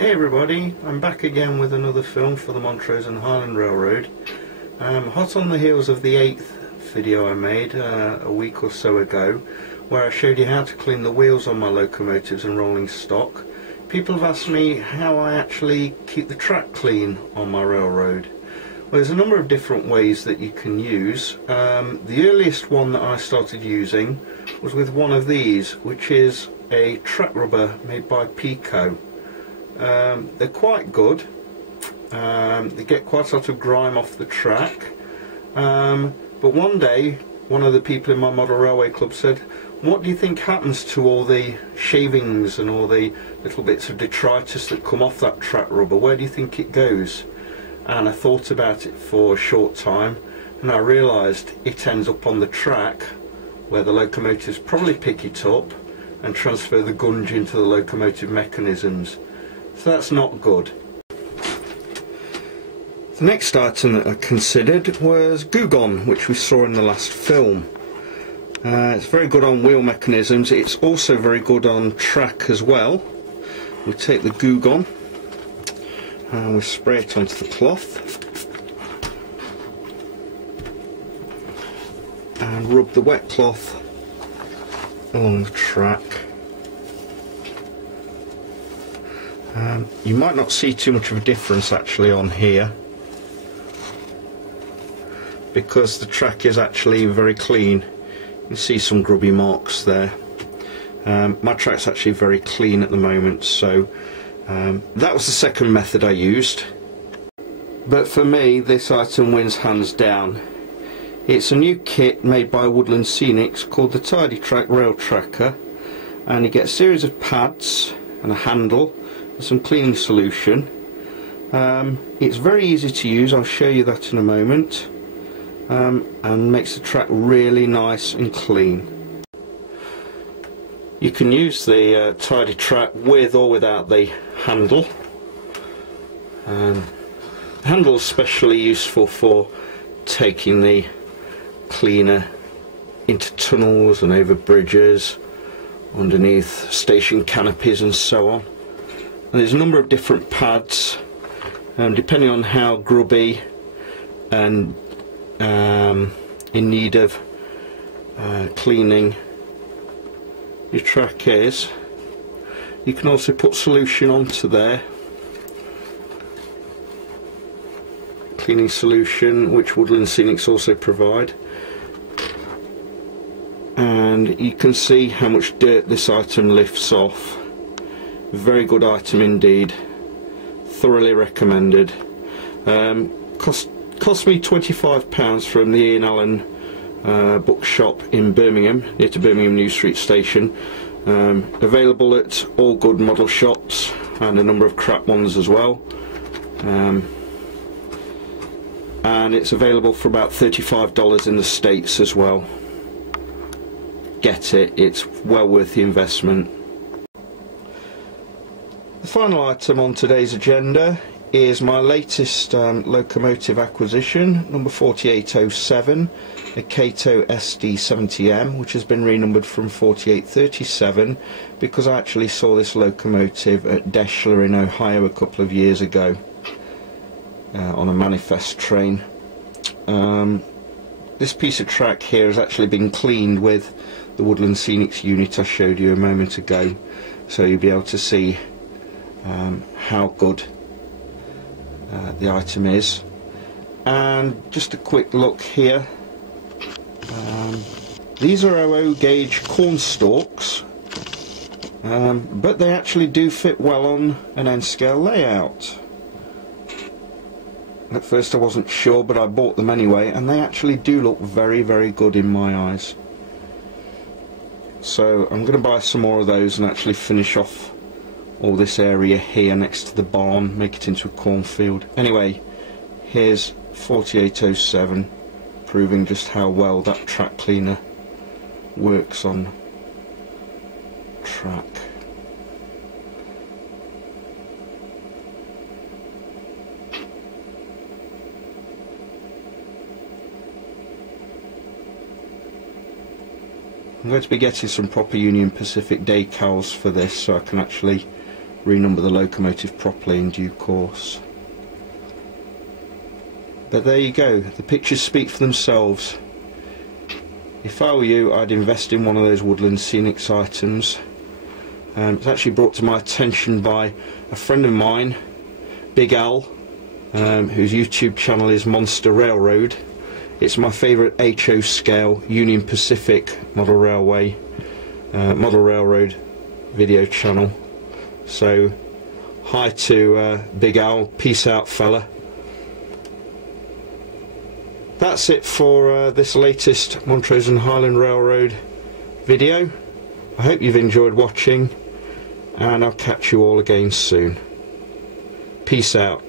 Hey everybody, I'm back again with another film for the Montrose and Highland Railroad. Hot on the heels of the 8th video I made a week or so ago, where I showed you how to clean the wheels on my locomotives and rolling stock. People have asked me how I actually keep the track clean on my railroad. Well, there's a number of different ways that you can use. The earliest one that I started using was with one of these, which is a track rubber made by Pico. They're quite good. They get quite a lot of grime off the track, but one day one of the people in my model railway club said, what do you think happens to all the shavings and all the little bits of detritus that come off that track rubber? Where do you think it goes? And I thought about it for a short time, and I realised it ends up on the track, where the locomotives probably pick it up and transfer the gunge into the locomotive mechanisms. So that's not good. The next item that I considered was Goo Gone, which we saw in the last film. It's very good on wheel mechanisms. It's also very good on track as well. We take the Goo Gone and we spray it onto the cloth and rub the wet cloth along the track. You might not see too much of a difference actually on here, because the track is actually very clean. You can see some grubby marks there. My track's actually very clean at the moment, so that was the second method I used. But for me, this item wins hands down. It's a new kit made by Woodland Scenics called the Tidy Track Rail Tracker, and you get a series of pads and a handle and some cleaning solution. It's very easy to use, I'll show you that in a moment, and makes the track really nice and clean. You can use the Tidy Track with or without the handle. The handle is especially useful for taking the cleaner into tunnels and over bridges, underneath station canopies and so on. And there's a number of different pads, depending on how grubby and in need of cleaning your track is. You can also put solution onto there, cleaning solution, which Woodland Scenics also provide, and you can see how much dirt this item lifts off. Very good item indeed, thoroughly recommended. Cost me £25 from the Ian Allen bookshop in Birmingham, near to Birmingham New Street Station. Available at all good model shops and a number of crap ones as well. And it's available for about $35 in the States as well. Get it, it's well worth the investment. The final item on today's agenda is my latest locomotive acquisition, number 4807, a Kato SD70M, which has been renumbered from 4837 because I actually saw this locomotive at Deschler in Ohio a couple of years ago on a manifest train. This piece of track here has actually been cleaned with the Woodland Scenics unit I showed you a moment ago, so you'll be able to see how good the item is. And just a quick look here, these are 00 gauge corn stalks, but they actually do fit well on an N scale layout. At first I wasn't sure, but I bought them anyway, and they actually do look very, very good in my eyes. So I'm going to buy some more of those and actually finish off all this area here next to the barn, make it into a cornfield. Anyway, here's 4807, proving just how well that track cleaner works on track. I'm going to be getting some proper Union Pacific decals for this, so I can actually renumber the locomotive properly in due course. But there you go, the pictures speak for themselves. If I were you, I'd invest in one of those woodland scenics items. It's actually brought to my attention by a friend of mine, Big Al, whose YouTube channel is Monster Railroad. It's my favourite HO scale Union Pacific model railway, model railroad video channel. So hi to Big Al, peace out fella. That's it for this latest Montrose and Highland Railroad video. I hope you've enjoyed watching, and I'll catch you all again soon. Peace out.